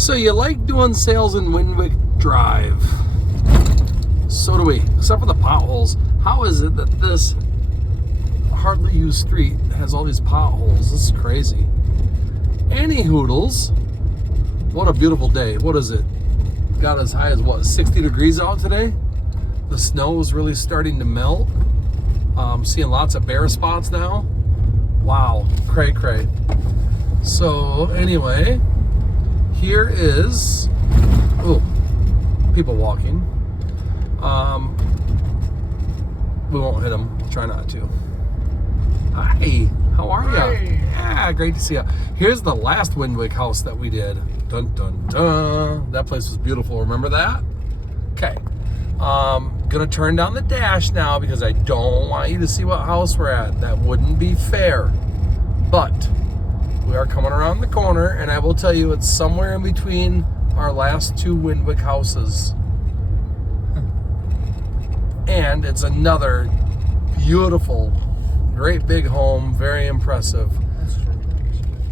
So you like doing sales in Wyndwicke Drive? So do we, except for the potholes. How is it that this hardly used street has all these potholes? This is crazy. Any hoodles, what a beautiful day. What is it? Got as high as what, 60 degrees out today? The snow is really starting to melt. Seeing lots of bare spots now. Wow, cray cray. So anyway, here is, people walking. We won't hit them. Try not to. Hi, how are you? Hey. Yeah, great to see you. Here's the last Wyndwicke house that we did. Dun dun dun. That place was beautiful. Remember that? Okay. Gonna turn down the dash now because I don't want you to see what house we're at. That wouldn't be fair. But we are coming around the corner, and I will tell you it's somewhere in between our last two Wyndwicke houses. And it's another beautiful, great big home, very impressive.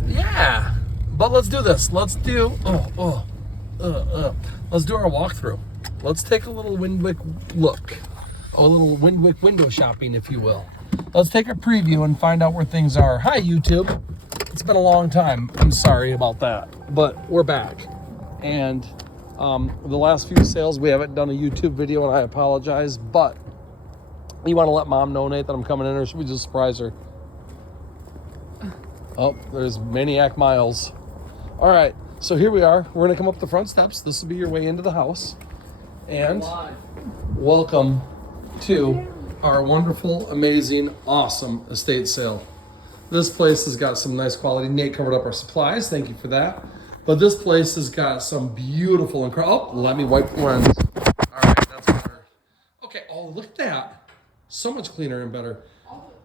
Yeah, but let's do this. Let's do our walkthrough. Let's take a little Wyndwicke look, a little Wyndwicke window shopping, if you will. Let's take a preview and find out where things are. Hi, YouTube. It's been a long time. I'm sorry about that, but we're back. And the last few sales, we haven't done a YouTube video, and I apologize, but you want to let Mom know, Nate, that I'm coming in, or should we just surprise her? Oh, there's Maniac Miles. All right, so here we are. We're going to come up the front steps. This will be your way into the house. And welcome to our wonderful, amazing, awesome estate sale. This place has got some nice quality. Nate covered up our supplies. Thank you for that. But this place has got some beautiful, incredible. Oh, let me wipe the lens. All right, that's better. Okay, oh, look at that. So much cleaner and better.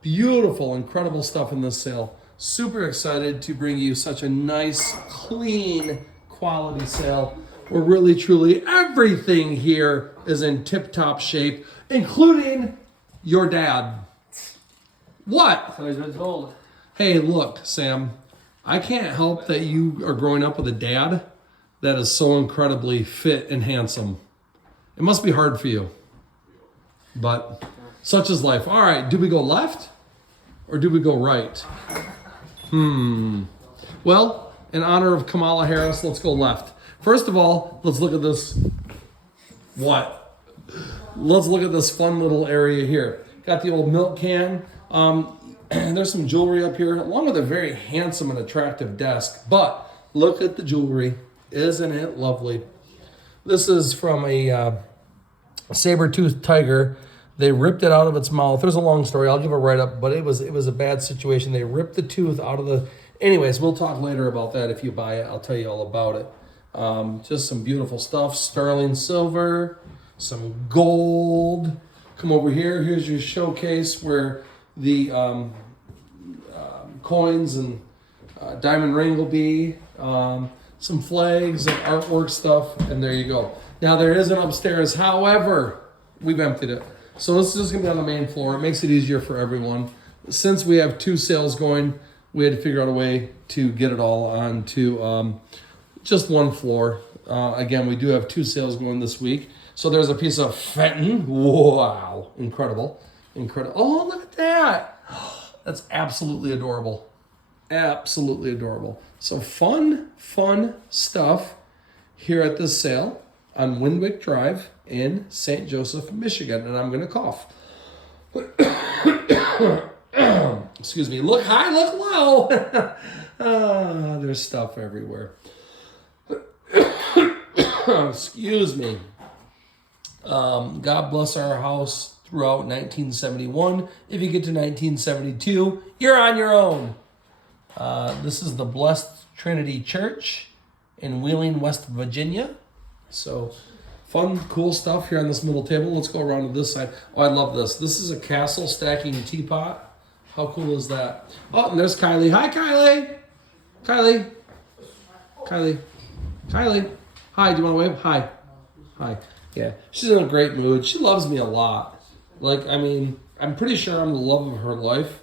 Beautiful, incredible stuff in this sale. Super excited to bring you such a nice, clean, quality sale where really, truly everything here is in tip-top shape, including your dad. What? So he's been told. Hey, look, Sam. I can't help that you are growing up with a dad that is so incredibly fit and handsome. It must be hard for you. But such is life. All right, do we go left or do we go right? Well, in honor of Kamala Harris, let's go left. First of all, let's look at this. What? Let's look at this fun little area here. Got the old milk can. There's some jewelry up here, along with a very handsome and attractive desk. But look at the jewelry. Isn't it lovely? This is from a saber-toothed tiger. They ripped it out of its mouth. There's a long story. I'll give a write-up, but it was a bad situation. They ripped the tooth out of the... Anyways, we'll talk later about that. If you buy it, I'll tell you all about it. Just some beautiful stuff. Sterling silver, some gold. Come over here. Here's your showcase where the coins and diamond ring will be. Some flags and artwork stuff, and there you go. Now there is an upstairs, however, we've emptied it. So this is just gonna be on the main floor. It makes it easier for everyone. Since we have two sales going, we had to figure out a way to get it all onto just one floor. Again, we do have two sales going this week. So there's a piece of Fenton. Wow, incredible. Incredible. Oh, look at that. That's absolutely adorable. Absolutely adorable. So fun stuff here at this sale on Wyndwicke Drive in St. Joseph, Michigan. And I'm going to cough. Excuse me. Look high, look low. There's stuff everywhere. Excuse me. God bless our house throughout 1971. If you get to 1972, you're on your own. This is the Blessed Trinity Church in Wheeling, West Virginia. So fun, cool stuff here on this middle table. Let's go around to this side. Oh, I love this. This is a castle stacking teapot. How cool is that? Oh, and there's Kylie. Hi, Kylie. Kylie. Kylie. Kylie. Hi, do you want to wave? Hi. Hi. Yeah, she's in a great mood. She loves me a lot. Like, I mean, I'm pretty sure I'm the love of her life,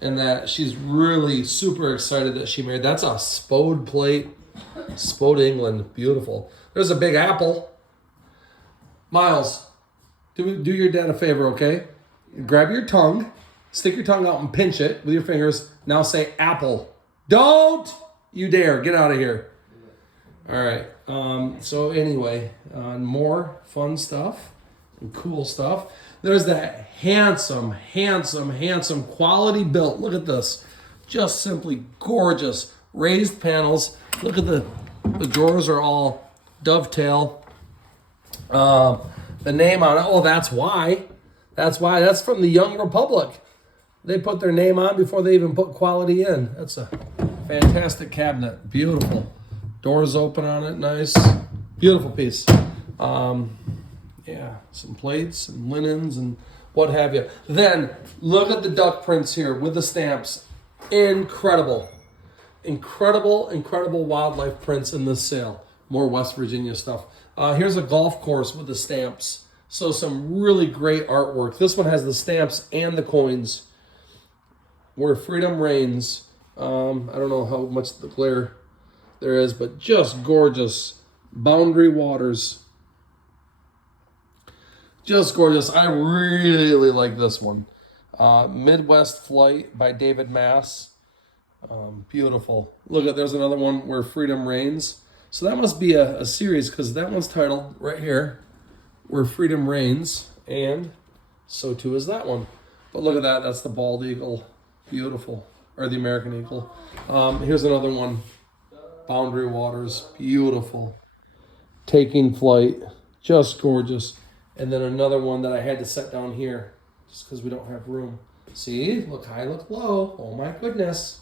and that she's really super excited that she married. That's a spode plate Spode, England. Beautiful. There's a big apple. Miles, do your dad a favor, okay? Grab your tongue, stick your tongue out and pinch it with your fingers. Now say apple. Don't you dare. Get out of here. All right. So anyway, more fun stuff and cool stuff. There's that handsome quality built. Look at this. Just simply gorgeous raised panels. Look at the drawers are all dovetail. The name on it. Oh, that's why. That's from the Young Republic. They put their name on before they even put quality in. That's a fantastic cabinet. Beautiful. Doors open on it. Nice. Beautiful piece. Yeah, some plates and linens and what have you. Then look at the duck prints here with the stamps. Incredible wildlife prints in this sale. More West Virginia stuff. Here's a golf course with the stamps. So some really great artwork. This one has the stamps and the coins. Where freedom reigns. I don't know how much the glare there is, but just gorgeous. Boundary waters. Just gorgeous. I really like this one. Midwest Flight by David Mass. Beautiful. Look at, there's another one where freedom reigns. So that must be a series because that one's titled right here, Where Freedom Reigns, and so too is that one. But look at that. That's the bald eagle. Beautiful. Or the American eagle. Here's another one. Boundary waters. Beautiful. Taking flight. Just gorgeous. And then another one that I had to set down here just because we don't have room. See? Look high, look low. Oh my goodness.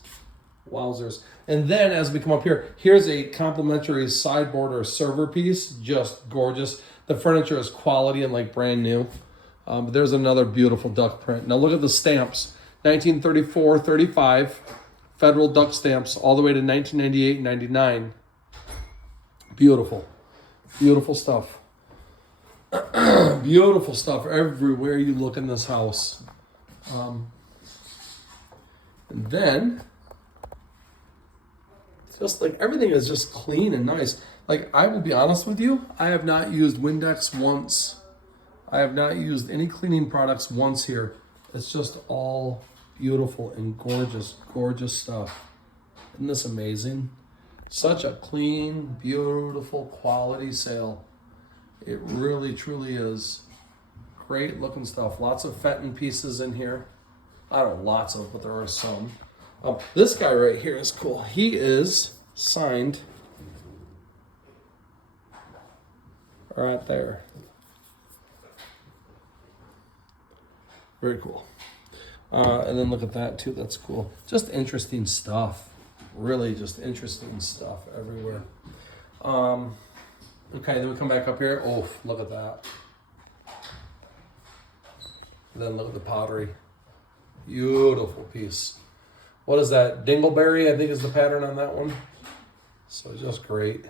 Wowzers. And then as we come up here, here's a complimentary sideboard or server piece. Just gorgeous. The furniture is quality and like brand new. But there's another beautiful duck print. Now look at the stamps. 1934-35. Federal duck stamps all the way to 1998-99. Beautiful. Beautiful stuff. Beautiful stuff everywhere you look in this house. And then just like everything is just clean and nice. Like I will be honest with you, I have not used Windex once. I have not used any cleaning products once here. It's just all beautiful and gorgeous stuff. Isn't this amazing? Such a clean, beautiful quality sale. It really, truly is. Great looking stuff. Lots of Fenton pieces in here. I don't know, lots of, but there are some. This guy right here is cool. He is signed right there. Very cool. And then look at that too. That's cool. Just interesting stuff. Really just interesting stuff everywhere. Okay, then we come back up here. Oh, look at that. Then look at the pottery. Beautiful piece. What is that? Dingleberry, I think is the pattern on that one. So just great.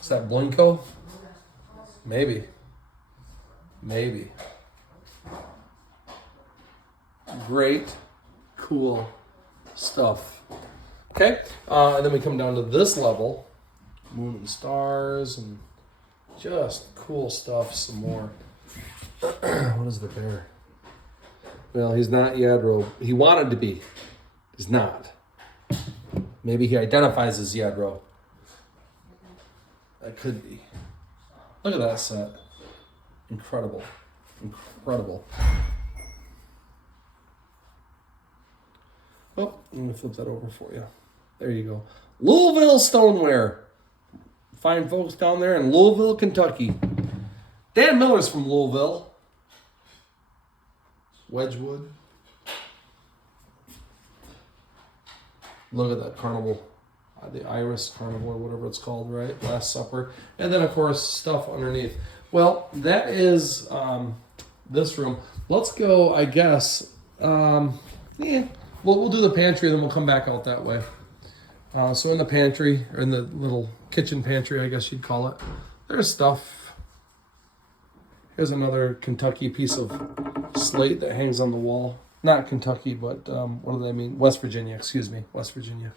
Is that Blinko? Maybe. Great, cool stuff. Okay, and then we come down to this level. Moon and stars and just cool stuff some more. What is the bear? Well, he's not Yadro. He wanted to be. He's not. Maybe he identifies as Yadro. That could be. Look at that set. Incredible. Oh, I'm going to flip that over for you. There you go. Louisville Stoneware. Fine folks down there in Louisville, Kentucky. Dan Miller's from Louisville. Wedgwood. Look at that carnival. The Iris Carnival or whatever it's called, right? Last Supper. And then, of course, stuff underneath. Well, that is this room. Let's go, I guess. We'll do the pantry and then we'll come back out that way. So in the pantry, or in the little kitchen pantry, I guess you'd call it, there's stuff. Here's another Kentucky piece of slate that hangs on the wall. Not Kentucky, but what do they mean? West Virginia, excuse me. West Virginia.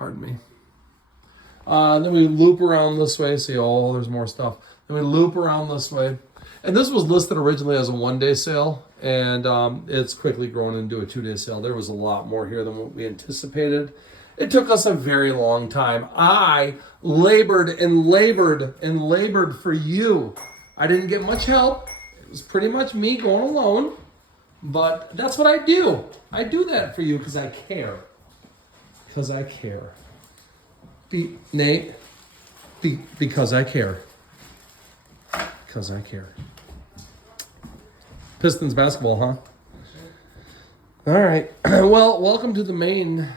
Pardon me. Then we loop around this way. See, oh, there's more stuff. Then we loop around this way. And this was listed originally as a one-day sale, and it's quickly grown into a two-day sale. There was a lot more here than what we anticipated. It took us a very long time. I labored and labored and labored for you. I didn't get much help. It was pretty much me going alone, but that's what I do. I do that for you because I care. Because I care. Nate, because I care. Because I care. Pistons basketball, huh? All right. Well, welcome to the main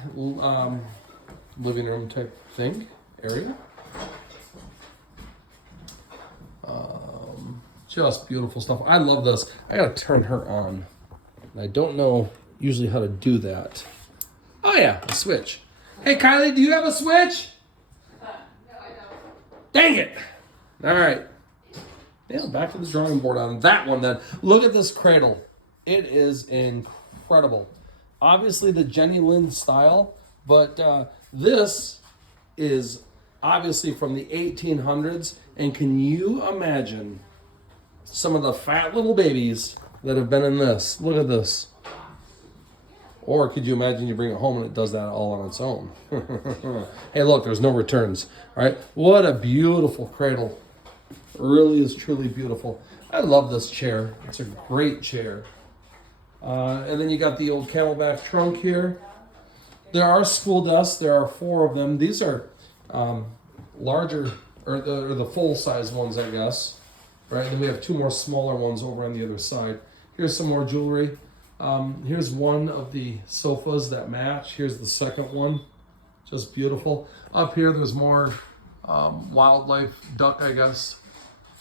living room type thing area. Just beautiful stuff. I love this. I gotta turn her on. I don't know usually how to do that. Oh yeah, a switch. Hey Kylie, do you have a switch? No, I don't. Dang it! All right. Yeah, back to the drawing board on that one then. Look at this cradle. It is incredible. Obviously the Jenny Lind style, but this is obviously from the 1800s. And can you imagine some of the fat little babies that have been in this? Look at this. Or could you imagine you bring it home and it does that all on its own? Hey, look, there's no returns. All right, what a beautiful cradle. Really is truly beautiful. I love this chair. It's a great chair. And then you got the old camelback trunk here. There are school desks. There are 4 of them. These are larger, or the full-size ones, I guess. Right, and then we have 2 more smaller ones over on the other side. Here's some more jewelry. Here's one of the sofas that match. Here's the second one. Just beautiful. Up here, there's more wildlife duck, I guess.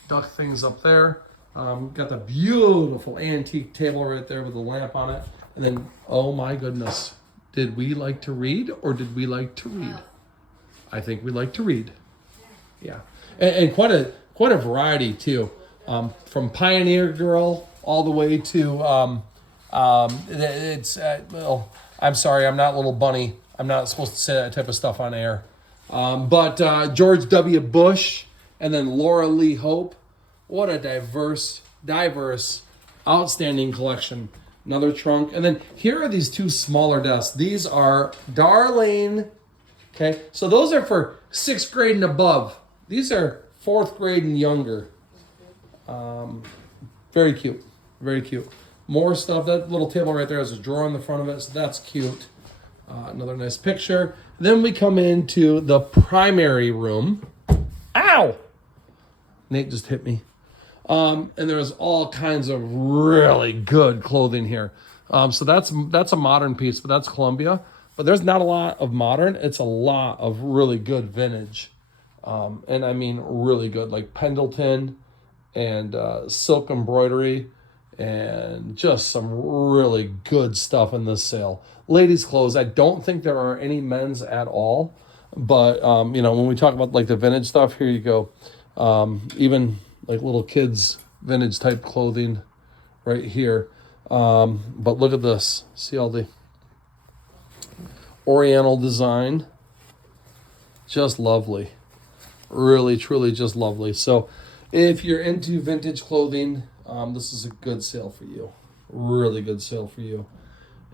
Duck things up there. Got the beautiful antique table right there with the lamp on it. And then, oh my goodness, did we like to read or did we like to read? I think we like to read. Yeah, and quite a variety too. From Pioneer Girl all the way to well, I'm sorry, I'm not Little Bunny. I'm not supposed to say that type of stuff on air. But George W. Bush and then Laura Lee Hope. What a diverse, outstanding collection. Another trunk. And then here are these 2 smaller desks. These are Darlene. Okay, so those are for 6th grade and above. These are 4th grade and younger. Very cute. Very cute. More stuff. That little table right there has a drawer in the front of it, so that's cute. Another nice picture. Then we come into the primary room. Ow! Nate just hit me. And there's all kinds of really good clothing here. So that's a modern piece, but that's Columbia. But there's not a lot of modern. It's a lot of really good vintage. And I mean really good, like Pendleton and silk embroidery and just some really good stuff in this sale. Ladies' clothes, I don't think there are any men's at all. But, when we talk about like the vintage stuff, here you go. Even like little kids vintage type clothing right here. But look at this. See all the Oriental design. Just lovely. Really, truly just lovely. So if you're into vintage clothing, this is a good sale for you. Really good sale for you.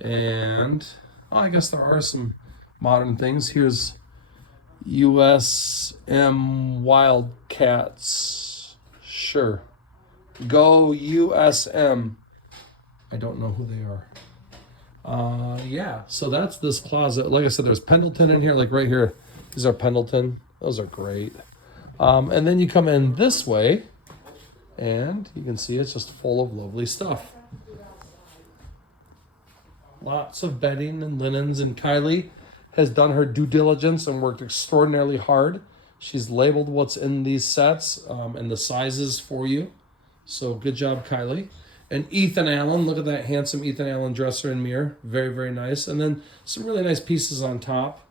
And I guess there are some modern things. Here's USM Wildcats. Sure. Go USM. I don't know who they are. Yeah, so that's this closet. Like I said, there's Pendleton in here, like right here. These are Pendleton. Those are great. And then you come in this way, and you can see it's just full of lovely stuff. Lots of bedding and linens, and Kylie has done her due diligence and worked extraordinarily hard. She's labeled what's in these sets and the sizes for you. So good job, Kylie. And Ethan Allen, look at that handsome Ethan Allen dresser and mirror. Very, very nice. And then some really nice pieces on top.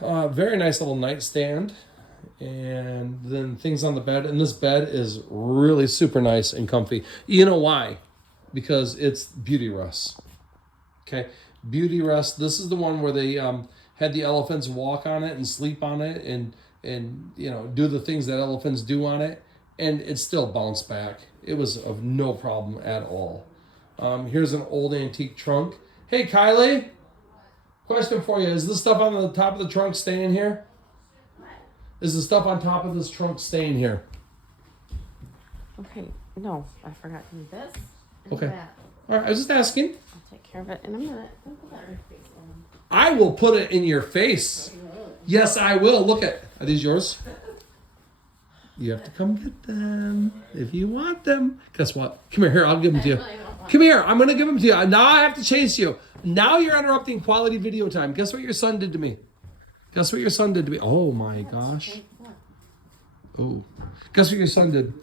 Very nice little nightstand. And then things on the bed. And this bed is really super nice and comfy. You know why? Because it's Beauty Russ. Okay. Beauty Rest. This is the one where they had the elephants walk on it and sleep on it and do the things that elephants do on it, and it still bounced back. It was of no problem at all. Here's an old antique trunk. Hey, Kylie, question for you. Is this stuff on the top of the trunk staying here? What? Is the stuff on top of this trunk staying here? Okay, no, I forgot to do this and Okay. that. All right, I was just asking. I'll take care of it in a minute. Don't put that in your face, Ellen. I will put it in your face. Yes, I will. Look at. Are these yours? You have to come get them if you want them. Guess what? Come here. Here, I'll give them to you. Come here. I'm going to give them to you. Now I have to chase you. Now you're interrupting quality video time. Guess what your son did to me? Guess what your son did to me? Oh, my gosh. Oh. Guess what your son did?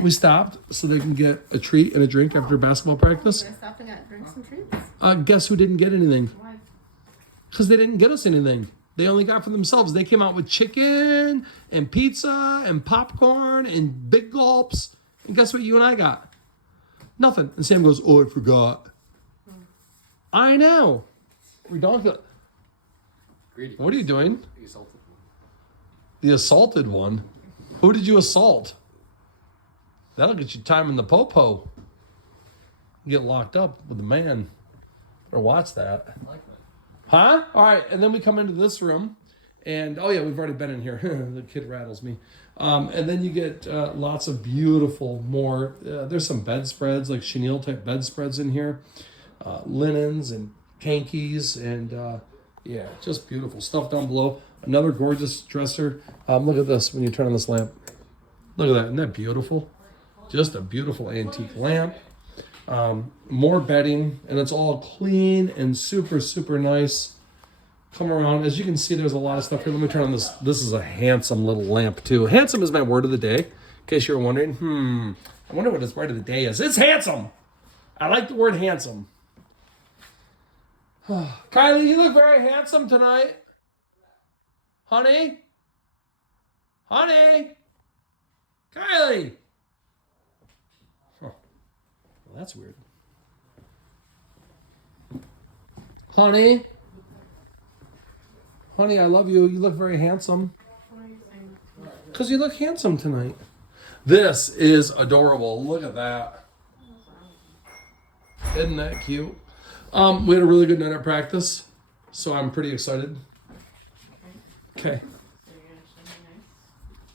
We stopped so they can get a treat and a drink after basketball practice. I stopped and got drinks and treats? Guess who didn't get anything? Why? Because they didn't get us anything. They only got for themselves. They came out with chicken and pizza and popcorn and big gulps. And guess what you and I got? Nothing. And Sam goes, oh, I forgot. I know. Ridiculous. What are you doing? The assaulted one. The assaulted one? Who did you assault? That'll get you time in the popo. You get locked up with the man. Or watch that. I like that. Huh? All right, and then we come into this room, and oh yeah, we've already been in here. The kid rattles me. And then you get lots of beautiful more. There's some bedspreads, like chenille type bedspreads in here, linens and hankies, and yeah, just beautiful stuff down below. Another gorgeous dresser. Look at this when you turn on this lamp. Look at that, isn't that beautiful? Just a beautiful antique lamp. More bedding, and it's all clean and super, super nice. Come around. As you can see, there's a lot of stuff here. Let me turn on this. This is a handsome little lamp, too. Handsome is my word of the day, in case you were wondering. I wonder what his word of the day is. It's handsome. I like the word handsome. Kylie, you look very handsome tonight. Honey? Honey? Kylie? Well, that's weird. Honey? Honey, I love you. You look very handsome. Because you look handsome tonight. This is adorable. Look at that. Isn't that cute? We had a really good night at practice, so I'm pretty excited. Okay.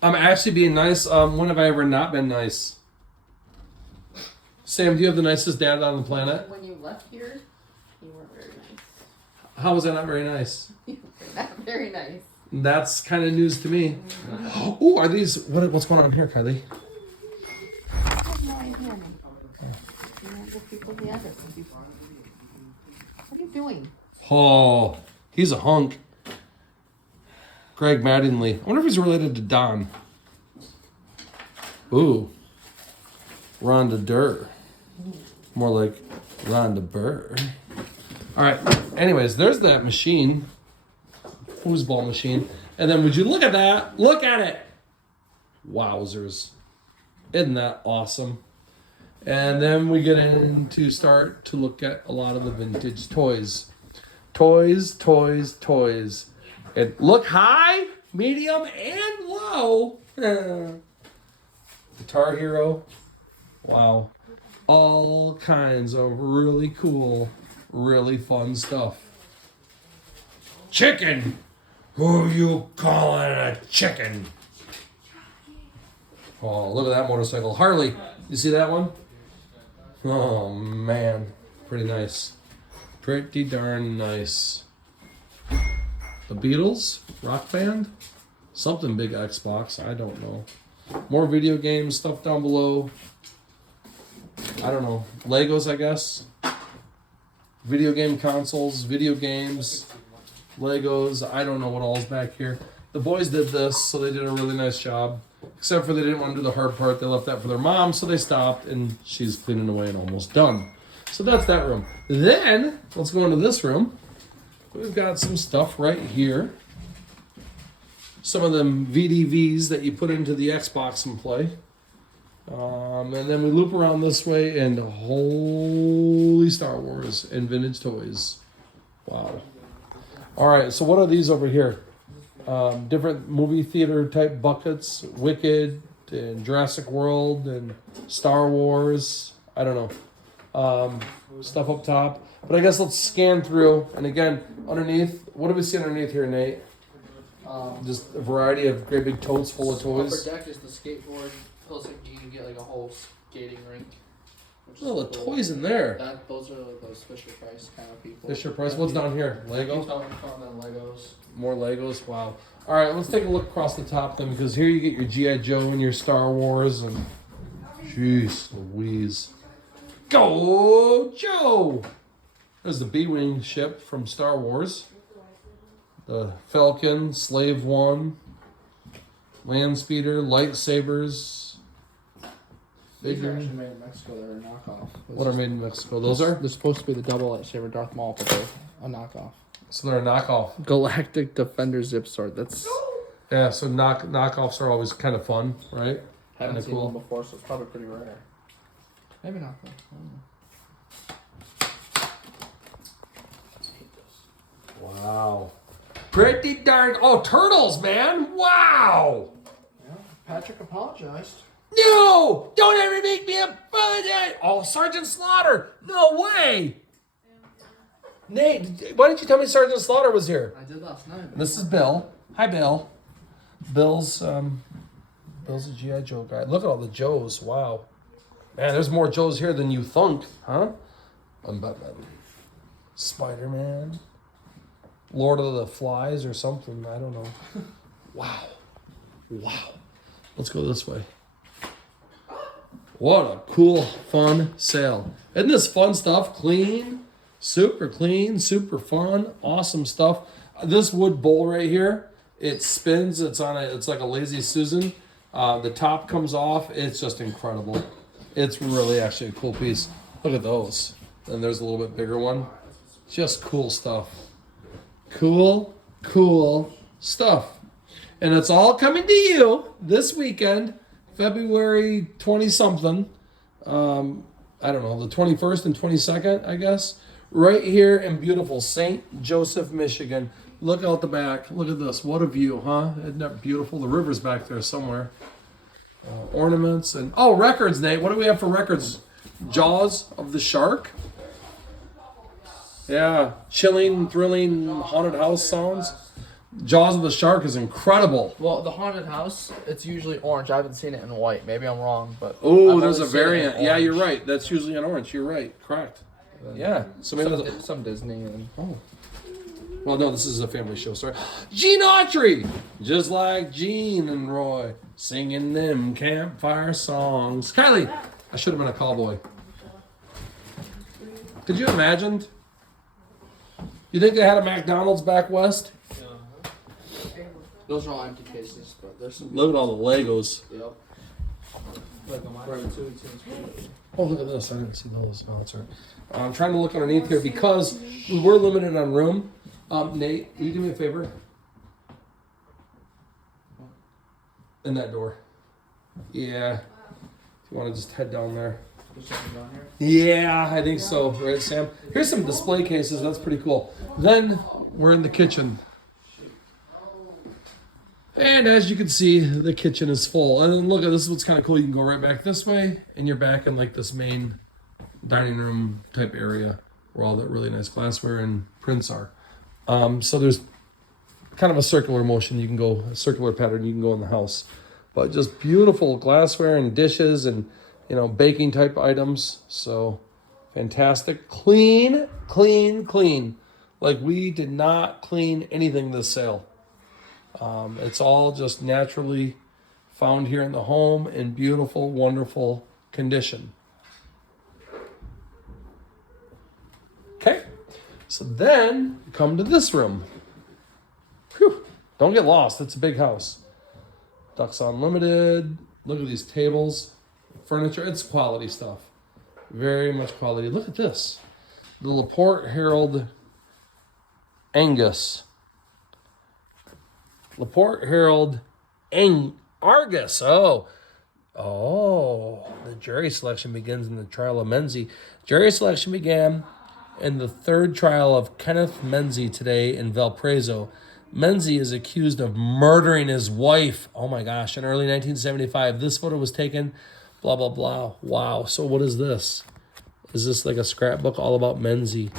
I'm actually being nice. When have I ever not been nice? Sam, do you have the nicest dad on the planet? When you left here, you weren't very nice. How was I not very nice? You were not very nice. That's kind of news to me. Oh, are these... What's going on here, Kylie? I have no idea. You know, the people the other people. What are you doing? Oh, he's a hunk. Greg Mattingly. I wonder if he's related to Don. Ooh. Rhonda Durr. More like Rhonda Burr. All right. Anyways, there's that machine. Foosball machine. And then would you look at that? Look at it. Wowzers. Isn't that awesome? And then we get in to start to look at a lot of the vintage toys. Toys, toys, toys. And look high, medium, and low. Guitar Hero. Wow. All kinds of really cool, really fun stuff. Chicken. Who you calling a chicken? Oh, look at that motorcycle. Harley. You see that one? Oh, man. Pretty nice. Pretty darn nice. The Beatles? Rock band? Something big Xbox. I don't know. More video games, stuff down below. I don't know. Legos, I guess. Video game consoles, video games, Legos. I don't know what all's back here. The boys did this, so they did a really nice job. Except for they didn't want to do the hard part. They left that for their mom, so they stopped, and she's cleaning away and almost done. So that's that room. Then, let's go into this room. We've got some stuff right here. Some of them VDVs that you put into the Xbox and play. And then we loop around this way, and holy Star Wars and vintage toys. Wow. All right, so what are these over here? Different movie theater type buckets, Wicked and Jurassic World and Star Wars. I don't know. Stuff up top. But I guess let's scan through. And again, underneath, what do we see underneath here, Nate? Just a variety of great big totes full of toys. Upper deck is the skateboard. Feels like you can get like a whole skating rink. Oh, the toys in there. Those are like those Fisher Price kind of people. Fisher Price. What's down here? Lego? Keep talking about Legos. More Legos. Wow. All right, let's take a look across the top then, because here you get your G.I. Joe and your Star Wars and jeez Louise. Go Joe! There's the B-Wing ship from Star Wars. The Falcon, Slave One, Land Speeder, lightsabers. These are actually made in Mexico. They're a knockoff. What are made in Mexico? Those are? They're supposed to be the double lightsaber Darth Maul, but they're a knockoff. So they're a knockoff. Galactic Defender Zip Sword. That's Yeah, so knockoffs are always kind of fun, right? haven't Kinda seen cool. one before, so it's probably pretty rare. Maybe not though. I don't know. Wow. Pretty darn. Oh, turtles, man. Wow. Yeah, Patrick apologized. No! Don't ever make me apologize. Oh, Sergeant Slaughter. No way. Nate, why didn't you tell me Sergeant Slaughter was here? I did last night. This is Bill. Hi, Bill. Bill's a G.I. Joe guy. Look at all the Joes. Wow. Man, there's more Joes here than you thunk, huh? I'm Batman. Spider-Man. Lord of the Flies or something. I don't know. Wow. Wow. Let's go this way. What a cool, fun sale. Isn't this fun stuff? Clean, super fun, awesome stuff. This wood bowl right here, it spins. It's like a Lazy Susan. The top comes off. It's just incredible. It's really actually a cool piece. Look at those. And there's a little bit bigger one. Just cool stuff. Cool stuff. And it's all coming to you this weekend, February 20-something. I don't know, the 21st and 22nd, I guess. Right here in beautiful St. Joseph, Michigan. Look out the back. Look at this. What a view, huh? Isn't that beautiful? The river's back there somewhere. Ornaments and... Oh, records, Nate. What do we have for records? Jaws of the Shark? Yeah. Chilling, thrilling, haunted house sounds. Jaws of the Shark is incredible. Well, the haunted house, it's usually orange. I haven't seen it in white. Maybe I'm wrong, but Oh, I've there's a always seen it in variant. Yeah, you're orange. right. That's usually an orange. You're right. Correct. Yeah. So maybe Some Disney and oh. Well, no, this is a family show. Sorry. Gene Autry, just like Gene and Roy, singing them campfire songs. Kylie, I should have been a cowboy. Could you imagine? You think they had a McDonald's back west? those are all empty cases, but there's some. Look at all the Legos. Yep. Oh, look at this. I didn't see those. No, that's right. I'm trying to look underneath here because we were limited on room. Nate, will you do me a favor? In that door. Yeah. If you want to just head down there. There's something down here? Yeah, I think so. Right, Sam? Here's some display cases. That's pretty cool. Then we're in the kitchen. And as you can see, the kitchen is full. And then look at this is what's kind of cool. You can go right back this way, and you're back in like this main dining room type area where all that really nice glassware and prints are. So there's kind of a circular motion. You can go, a circular pattern. You can go in the house. But just beautiful glassware and dishes and, you know, baking type items. So fantastic. Clean. Like we did not clean anything this sale. It's all just naturally found here in the home in beautiful, wonderful condition. Okay, so then come to this room. Whew. Don't get lost, it's a big house. Ducks Unlimited. Look at these tables, furniture, it's quality stuff. Very much quality. Look at this. The Laporte Herald Angus. Laporte Herald Argus. Oh, the jury selection begins in the trial of Menzie. Jury selection began in the third trial of Kenneth Menzie today in Valparaiso. Menzie is accused of murdering his wife. Oh my gosh, in early 1975. This photo was taken, blah, blah, blah. Wow. So what is this? Is this like a scrapbook all about Menzie?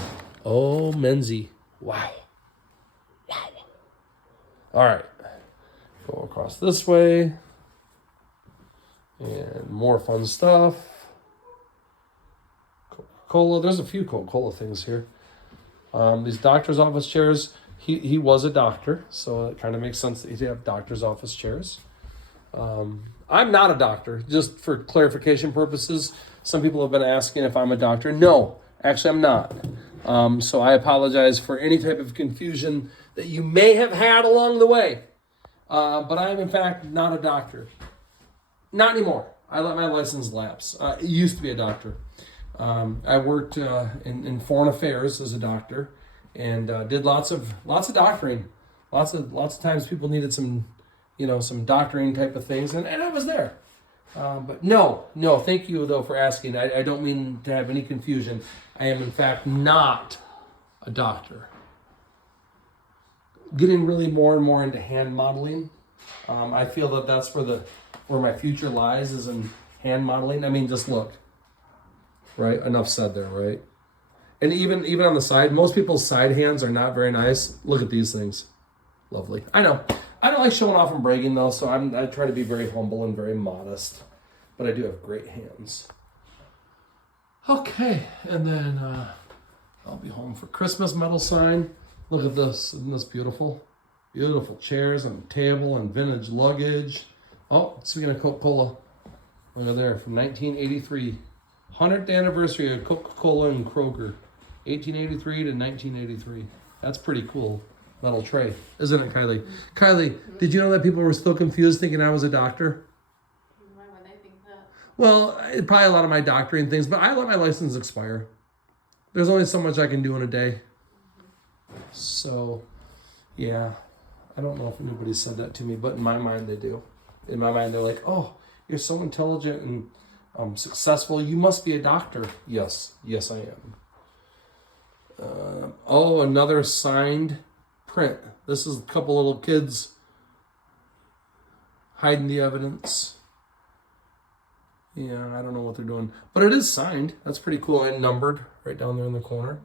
Oh, Menzie. Wow. Wow. All right. Go across this way. And more fun stuff. Coca-Cola. There's a few Coca-Cola things here. These doctor's office chairs. He was a doctor, so it kind of makes sense that he'd have doctor's office chairs. I'm not a doctor, just for clarification purposes. Some people have been asking if I'm a doctor. No, actually I'm not. So I apologize for any type of confusion that you may have had along the way. But I am in fact not a doctor. Not anymore. I let my license lapse. It used to be a doctor. I worked in foreign affairs as a doctor, and did lots of doctoring. Lots of times people needed some doctoring type of things, and I was there. But no, thank you though for asking. I don't mean to have any confusion. I am in fact not a doctor. Getting really more and more into hand modeling. I feel that that's where my future lies, is in hand modeling. I mean, just look. Right? Enough said there, right? And even on the side, most people's side hands are not very nice. Look at these things. Lovely. I know. I don't like showing off and bragging though, so I try to be very humble and very modest. But I do have great hands. Okay, and then I'll be home for Christmas metal sign. Look at this. Isn't this beautiful? Beautiful chairs and table and vintage luggage. Oh, speaking of Coca-Cola, look at there, from 1983. 100th anniversary of Coca-Cola and Kroger. 1883 to 1983. That's pretty cool. Metal tray. Isn't it, Kylie? Kylie, did you know that people were still confused thinking I was a doctor? Why would they think that? Well, probably a lot of my doctoring things, but I let my license expire. There's only so much I can do in a day. So, yeah. I don't know if anybody said that to me, but in my mind they do. In my mind they're like, oh, you're so intelligent and successful. You must be a doctor. Yes, I am. Another signed print. This is a couple little kids hiding the evidence. Yeah, I don't know what they're doing, but it is signed. That's pretty cool, and numbered right down there in the corner.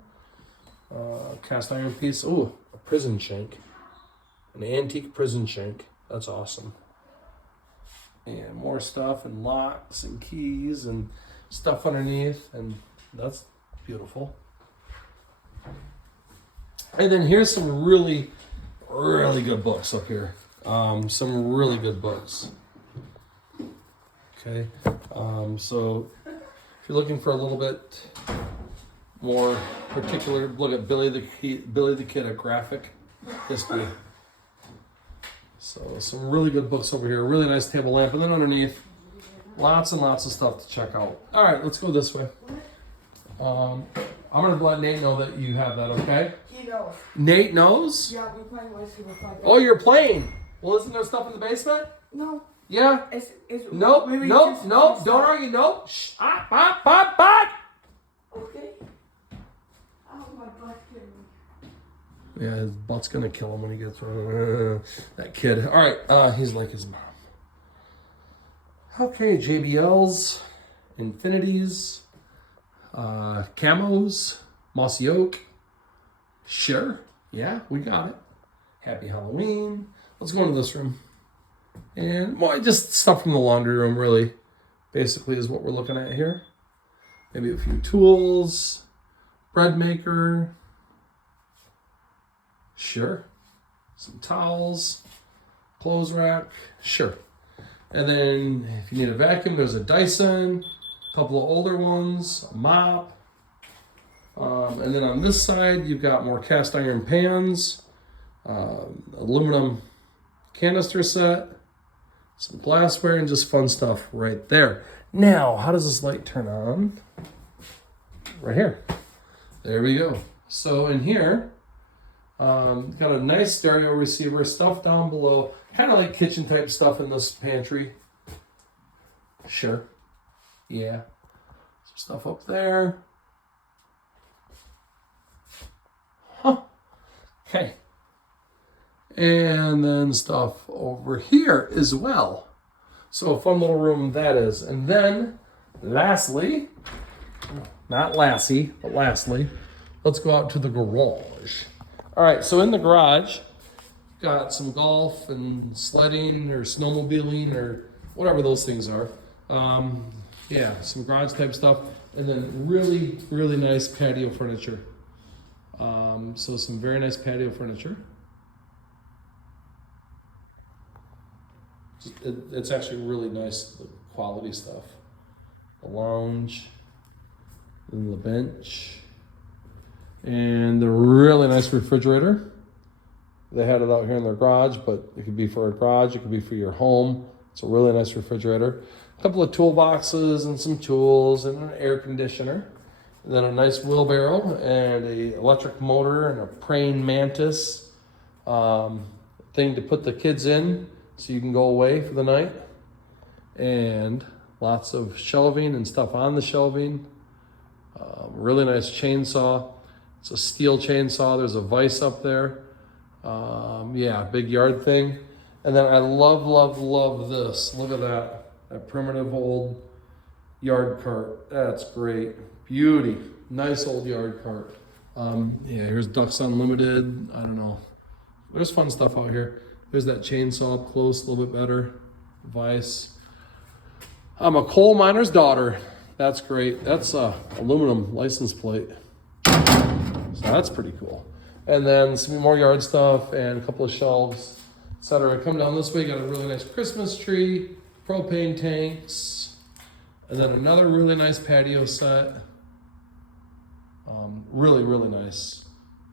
Cast iron piece. Oh, a prison shank. An antique prison shank. That's awesome. And more stuff and locks and keys and stuff underneath, and that's beautiful. And then here's some really, really good books up here. Some really good books. Okay, so if you're looking for a little bit more particular, look at Billy the Kid, a graphic history. So some really good books over here. A really nice table lamp, and then underneath, lots and lots of stuff to check out. All right, let's go this way. I'm gonna let Nate know that you have that. Okay? He knows. Nate knows? Yeah, we're playing with Super Fight. Oh, you're playing. Well, isn't there stuff in the basement? No. Yeah. It's Nope. really Nope. just- Nope. Don't argue. Nope. Shh. Bop. Okay. Oh, my butt's kidding me. Yeah, his butt's gonna kill him when he gets that kid. All right. He's like his mom. Okay. JBLs, Infinities, camos, mossy oak. Sure. Yeah, we got it. Happy Halloween. Let's go into this room. And just stuff from the laundry room, really, basically is what we're looking at here. Maybe a few tools, bread maker. Sure. Some towels, clothes rack. Sure. And then if you need a vacuum, there's a Dyson, a couple of older ones, a mop. And then on this side, you've got more cast iron pans, aluminum canister set, some glassware, and just fun stuff right there. Now, how does this light turn on? Right here. There we go. So in here, got a nice stereo receiver, stuff down below, kind of like kitchen type stuff in this pantry. Sure. Yeah. Some stuff up there. Okay. And then stuff over here as well. So a fun little room that is. And then, lastly, not Lassie, but lastly, let's go out to the garage. All right, so in the garage, got some golf and sledding or snowmobiling or whatever those things are. Yeah, some garage type stuff. And then really, really nice patio furniture. So some very nice patio furniture. It's actually really nice quality stuff. The lounge, and the bench, and the really nice refrigerator. They had it out here in their garage, but it could be for a garage, it could be for your home. It's a really nice refrigerator. A couple of toolboxes and some tools and an air conditioner. And then a nice wheelbarrow and a electric motor and a praying mantis thing to put the kids in so you can go away for the night. And lots of shelving and stuff on the shelving. Really nice chainsaw. It's a steel chainsaw. There's a vise up there. Yeah, big yard thing. And then I love, love, love this. Look at that. That primitive old yard cart. That's great. Beauty. Nice old yard cart. Yeah, here's Ducks Unlimited. I don't know. There's fun stuff out here. There's that chainsaw up close, a little bit better. Vise. I'm a coal miner's daughter. That's great. That's a aluminum license plate. So that's pretty cool. And then some more yard stuff and a couple of shelves, etc. Come down this way, got a really nice Christmas tree, propane tanks, and then another really nice patio set. Really, really nice.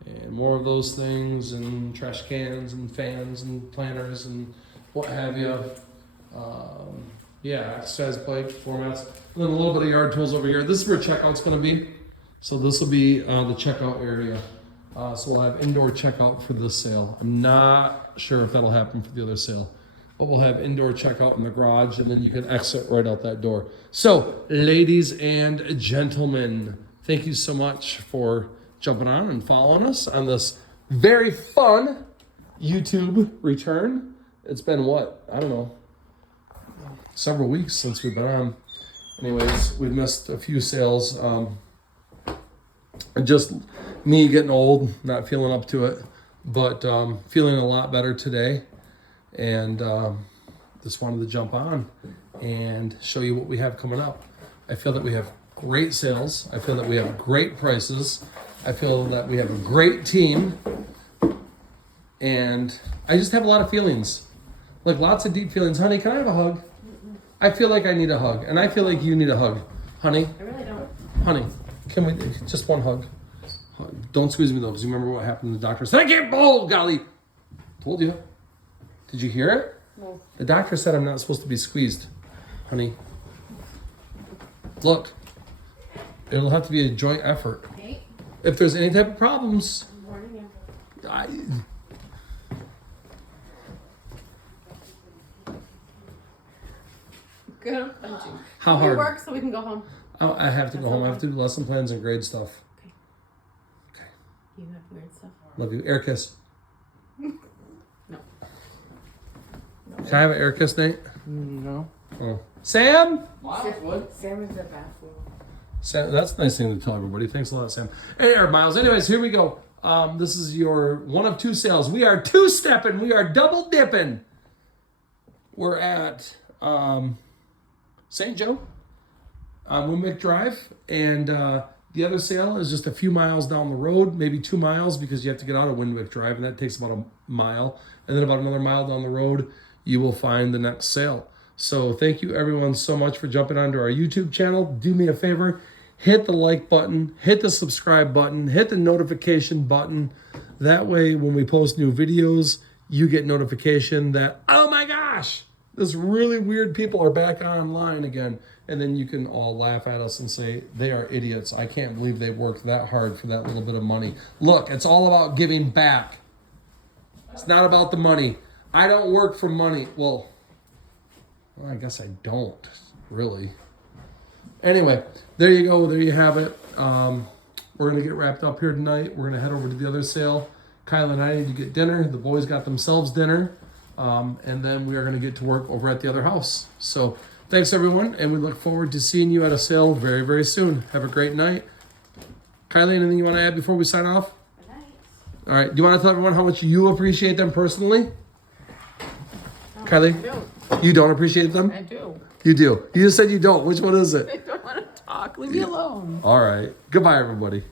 And more of those things, and trash cans and fans and planters and what have you. Yeah, exercise bike formats. And then a little bit of yard tools over here. This is where checkout's going to be. So this will be the checkout area. So we'll have indoor checkout for this sale. I'm not sure if that'll happen for the other sale, but we'll have indoor checkout in the garage, and then you can exit right out that door. So, ladies and gentlemen, thank you so much for jumping on and following us on this very fun YouTube return. It's been what? I don't know. Several weeks since we've been on. Anyways, we've missed a few sales. Just me getting old, not feeling up to it, but feeling a lot better today. And just wanted to jump on and show you what we have coming up. I feel that we have great sales. I feel that we have great prices. I feel that we have a great team. And I just have a lot of feelings, like lots of deep feelings. Honey, can I have a hug? I feel like I need a hug, and I feel like you need a hug. Honey? I really don't. Honey, can we, just one hug? Don't squeeze me though, because you remember what happened to the doctor said, I can't bowl, golly. Told you. Did you hear it? No. The doctor said I'm not supposed to be squeezed. Honey. Look. It'll have to be a joint effort. Okay. If there's any type of problems, I'm warning you. I... Good. Thank you. How We hard? work so we can go home. Oh, I have to go home. I have to do lesson plans and grade stuff. Okay. Okay. You have weird stuff. Love you. Air kiss. No. Can I have an air kiss, Nate? No. Oh. Sam? Miles would. Sam is the bathroom. Sam, that's a nice thing to tell everybody. Thanks a lot, Sam. Hey, Miles. Anyways, here we go. This is your one of two sales. We are two-stepping. We are double dipping. We're at St. Joe on Wyndwicke Drive, and the other sale is just a few miles down the road, maybe 2 miles, because you have to get out of Wyndwicke Drive, and that takes about a mile. And then about another mile down the road, you will find the next sale. So thank you everyone so much for jumping onto our YouTube channel. Do me a favor, hit the like button, hit the subscribe button, hit the notification button. That way when we post new videos, you get notification that, oh my gosh, this really weird people are back online again. And then you can all laugh at us and say, they are idiots. I can't believe they worked that hard for that little bit of money. Look, it's all about giving back. It's not about the money. I don't work for money. Well, I guess I don't, really. Anyway, there you go. There you have it. we're gonna get wrapped up here tonight. We're gonna head over to the other sale. Kyle and I need to get dinner. The boys got themselves dinner. And then we are gonna get to work over at the other house. So thanks everyone, and we look forward to seeing you at a sale very, very soon. Have a great night. Kylie, anything you want to add before we sign off? Good night. All right. Do you want to tell everyone how much you appreciate them personally? No, Kylie? I do. You don't appreciate them? I do. You do. You just said you don't. Which one is it? I don't want to talk. Leave me alone. All right. Goodbye, everybody.